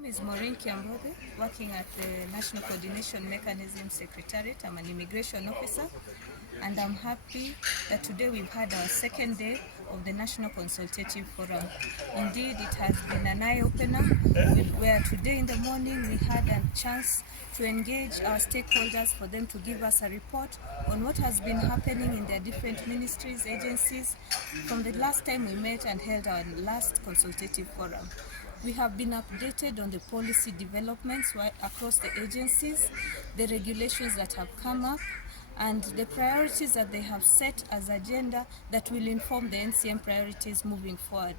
My name is 𝗠𝘂𝗿𝗶𝗺𝗲𝗲, working at the National Coordination Mechanism Secretariat. I'm an immigration officer, and I'm happy that today we've had our second day of the National Consultative Forum. Indeed, it has been an eye-opener, where today in the morning we had a chance to engage our stakeholders for them to give us a report on what has been happening in their different ministries, agencies, from the last time we met and held our last consultative forum. We have been updated on the policy developments across the agencies, the regulations that have come up, and the priorities that they have set as agenda that will inform the NCM priorities moving forward.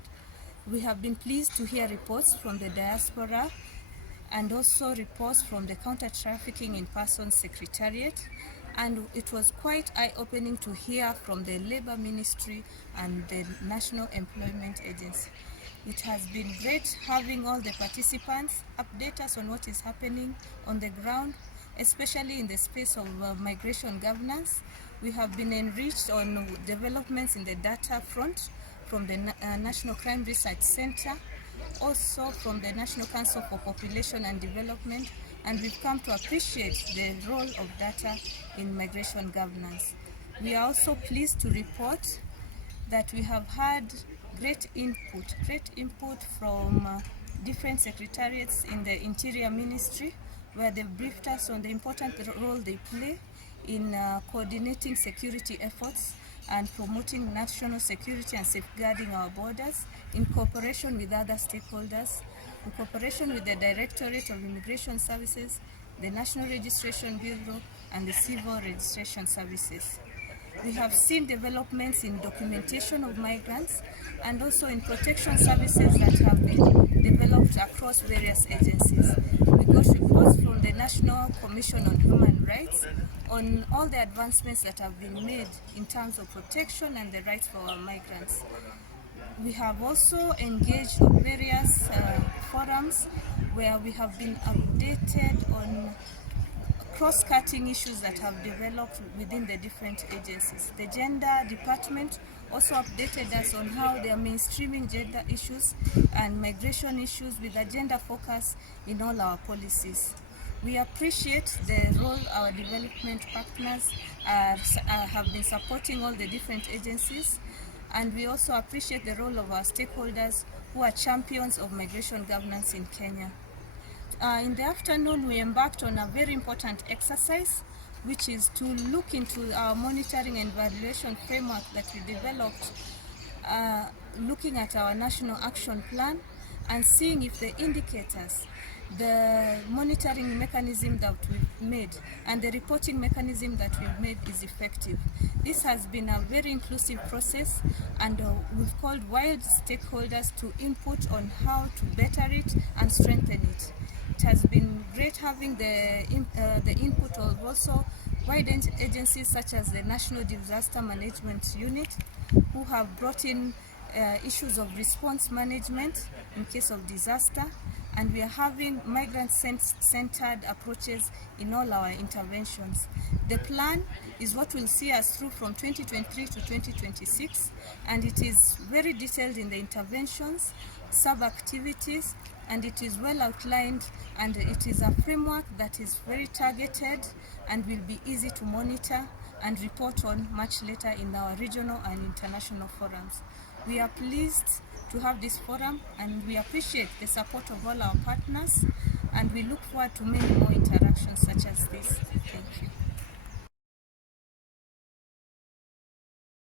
We have been pleased to hear reports from the diaspora and also reports from the Counter-Trafficking in Persons Secretariat, and it was quite eye-opening to hear from the Labour Ministry and the National Employment Agency. It has been great having all the participants update us on what is happening on the ground, especially in the space of migration governance. We have been enriched on developments in the data front from the National Crime Research Center, also from the National Council for Population and Development, and we've come to appreciate the role of data in migration governance. We are also pleased to report that we have had great input from different secretariats in the Interior Ministry, where they briefed us on the important role they play in coordinating security efforts and promoting national security and safeguarding our borders in cooperation with other stakeholders, in cooperation with the Directorate of Immigration Services, the National Registration Bureau, and the Civil Registration Services. We have seen developments in documentation of migrants and also in protection services that have been developed across various agencies. We got reports from the National Commission on Human Rights on all the advancements that have been made in terms of protection and the rights for our migrants. We have also engaged in various forums where we have been updated on cross-cutting issues that have developed within the different agencies. The Gender Department also updated us on how they are mainstreaming gender issues and migration issues with a gender focus in all our policies. We appreciate the role our development partners have been supporting all the different agencies, and we also appreciate the role of our stakeholders who are champions of migration governance in Kenya. In the afternoon, we embarked on a very important exercise, which is to look into our monitoring and evaluation framework that we developed, looking at our national action plan and seeing if the indicators, the monitoring mechanism that we've made and the reporting mechanism that we've made is effective. This has been a very inclusive process, and we've called wide stakeholders to input on how to better it and strengthen it. It has been great having the input of also wide agencies such as the National Disaster Management Unit, who have brought in issues of response management in case of disaster, and we are having migrant-centered approaches in all our interventions. The plan is what will see us through from 2023 to 2026, and it is very detailed in the interventions, sub-activities, and it is well outlined, and it is a framework that is very targeted and will be easy to monitor and report on much later in our regional and international forums. We are pleased to have this forum, and we appreciate the support of all our partners, and we look forward to many more interactions such as this. Thank you.